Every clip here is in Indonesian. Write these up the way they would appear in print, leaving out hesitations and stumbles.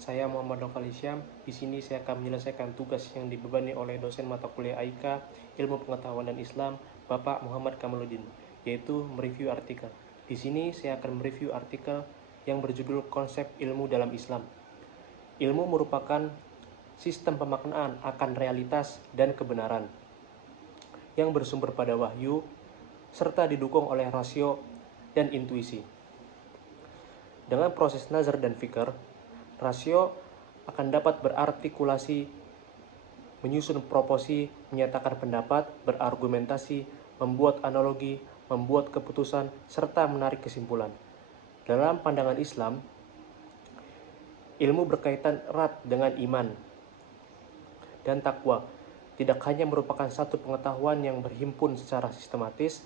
Saya Muhammad Noval Hisyam. Di sini saya akan menyelesaikan tugas yang dibebani oleh dosen mata kuliah AIK Ilmu Pengetahuan dan Islam, Bapak Muhammad Kamaluddin, yaitu mereview artikel. Di sini saya akan mereview artikel yang berjudul Konsep Ilmu dalam Islam. Ilmu merupakan sistem pemaknaan akan realitas dan kebenaran yang bersumber pada wahyu serta didukung oleh rasio dan intuisi. Dengan proses nazar dan fikr, rasio akan dapat berartikulasi, menyusun proposi, menyatakan pendapat, berargumentasi, membuat analogi, membuat keputusan, serta menarik kesimpulan. Dalam pandangan Islam, ilmu berkaitan erat dengan iman dan takwa. Tidak hanya merupakan satu pengetahuan yang berhimpun secara sistematis,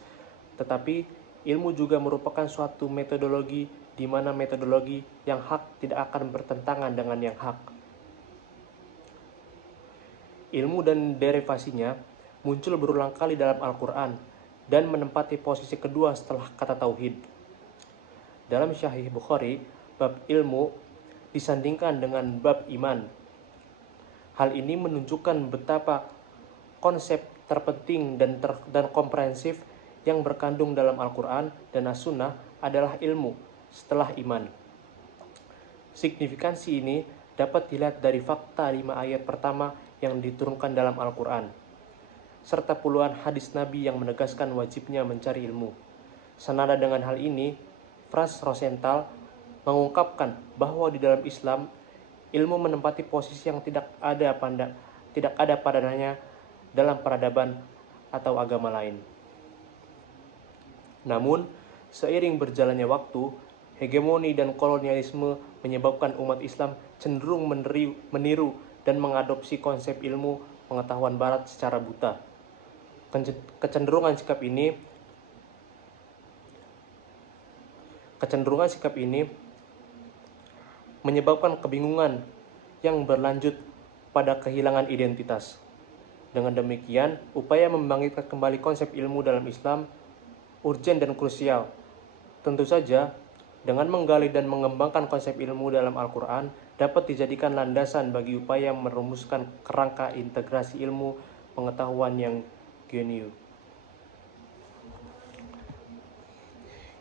tetapi ilmu juga merupakan suatu metodologi di mana metodologi yang hak tidak akan bertentangan dengan yang hak. Ilmu dan derivasinya muncul berulang kali dalam Al-Quran dan menempati posisi kedua setelah kata tauhid. Dalam Sahih Bukhari, bab ilmu disandingkan dengan bab iman. Hal ini menunjukkan betapa konsep terpenting dan komprehensif yang berkandung dalam Al-Quran dan As-Sunnah adalah ilmu setelah iman. Signifikansi ini dapat dilihat dari fakta 5 ayat pertama yang diturunkan dalam Al-Quran, serta puluhan hadis Nabi yang menegaskan wajibnya mencari ilmu. Senada dengan hal ini, Franz Rosenthal mengungkapkan bahwa di dalam Islam, ilmu menempati posisi yang tidak ada padanya dalam peradaban atau agama lain. Namun, seiring berjalannya waktu, hegemoni dan kolonialisme menyebabkan umat Islam cenderung meniru dan mengadopsi konsep ilmu pengetahuan barat secara buta. Kecenderungan sikap ini menyebabkan kebingungan yang berlanjut pada kehilangan identitas. Dengan demikian, upaya membangkitkan kembali konsep ilmu dalam Islam urgen dan krusial. Tentu saja, dengan menggali dan mengembangkan konsep ilmu dalam Al-Quran dapat dijadikan landasan bagi upaya merumuskan kerangka integrasi ilmu pengetahuan yang genuine.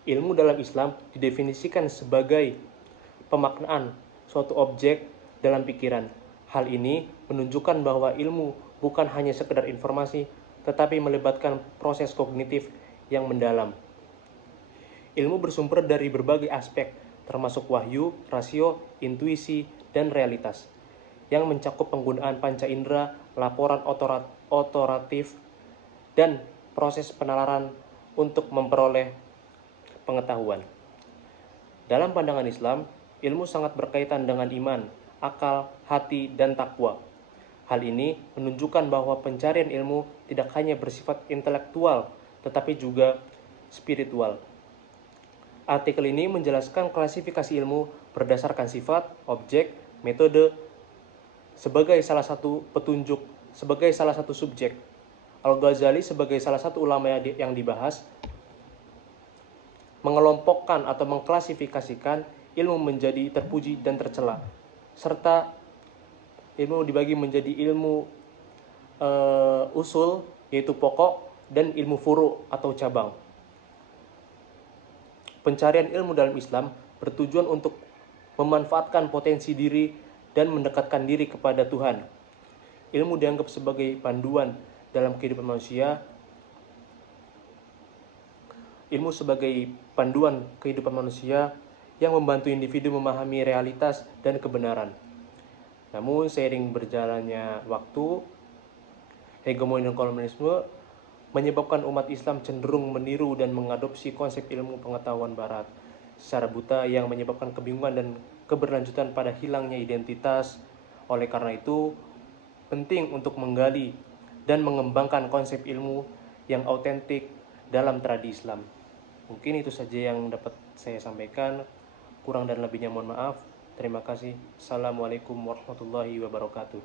Ilmu dalam Islam didefinisikan sebagai pemaknaan suatu objek dalam pikiran. Hal ini menunjukkan bahwa ilmu bukan hanya sekedar informasi, tetapi melibatkan proses kognitif yang mendalam. Ilmu bersumber dari berbagai aspek, termasuk wahyu, rasio, intuisi, dan realitas, yang mencakup penggunaan panca indera, laporan otoratif, dan proses penalaran untuk memperoleh pengetahuan. Dalam pandangan Islam, ilmu sangat berkaitan dengan iman, akal, hati, dan takwa. Hal ini menunjukkan bahwa pencarian ilmu tidak hanya bersifat intelektual, tetapi juga spiritual. Artikel ini menjelaskan klasifikasi ilmu berdasarkan sifat, objek, metode, sebagai salah satu petunjuk, sebagai salah satu subjek. Al-Ghazali sebagai salah satu ulama yang dibahas, mengelompokkan atau mengklasifikasikan ilmu menjadi terpuji dan tercela, serta ilmu dibagi menjadi ilmu usul, yaitu pokok, dan ilmu furu atau cabang. Pencarian ilmu dalam Islam bertujuan untuk memanfaatkan potensi diri dan mendekatkan diri kepada Tuhan. Ilmu dianggap sebagai panduan dalam kehidupan manusia. Ilmu sebagai panduan kehidupan manusia yang membantu individu memahami realitas dan kebenaran. Namun, seiring berjalannya waktu, hegemoni dan kolonialisme menyebabkan umat Islam cenderung meniru dan mengadopsi konsep ilmu pengetahuan barat secara buta yang menyebabkan kebingungan dan keberlanjutan pada hilangnya identitas. Oleh karena itu, penting untuk menggali dan mengembangkan konsep ilmu yang autentik dalam tradisi Islam. Mungkin itu saja yang dapat saya sampaikan. Kurang dan lebihnya mohon maaf. Terima kasih. Assalamualaikum warahmatullahi wabarakatuh.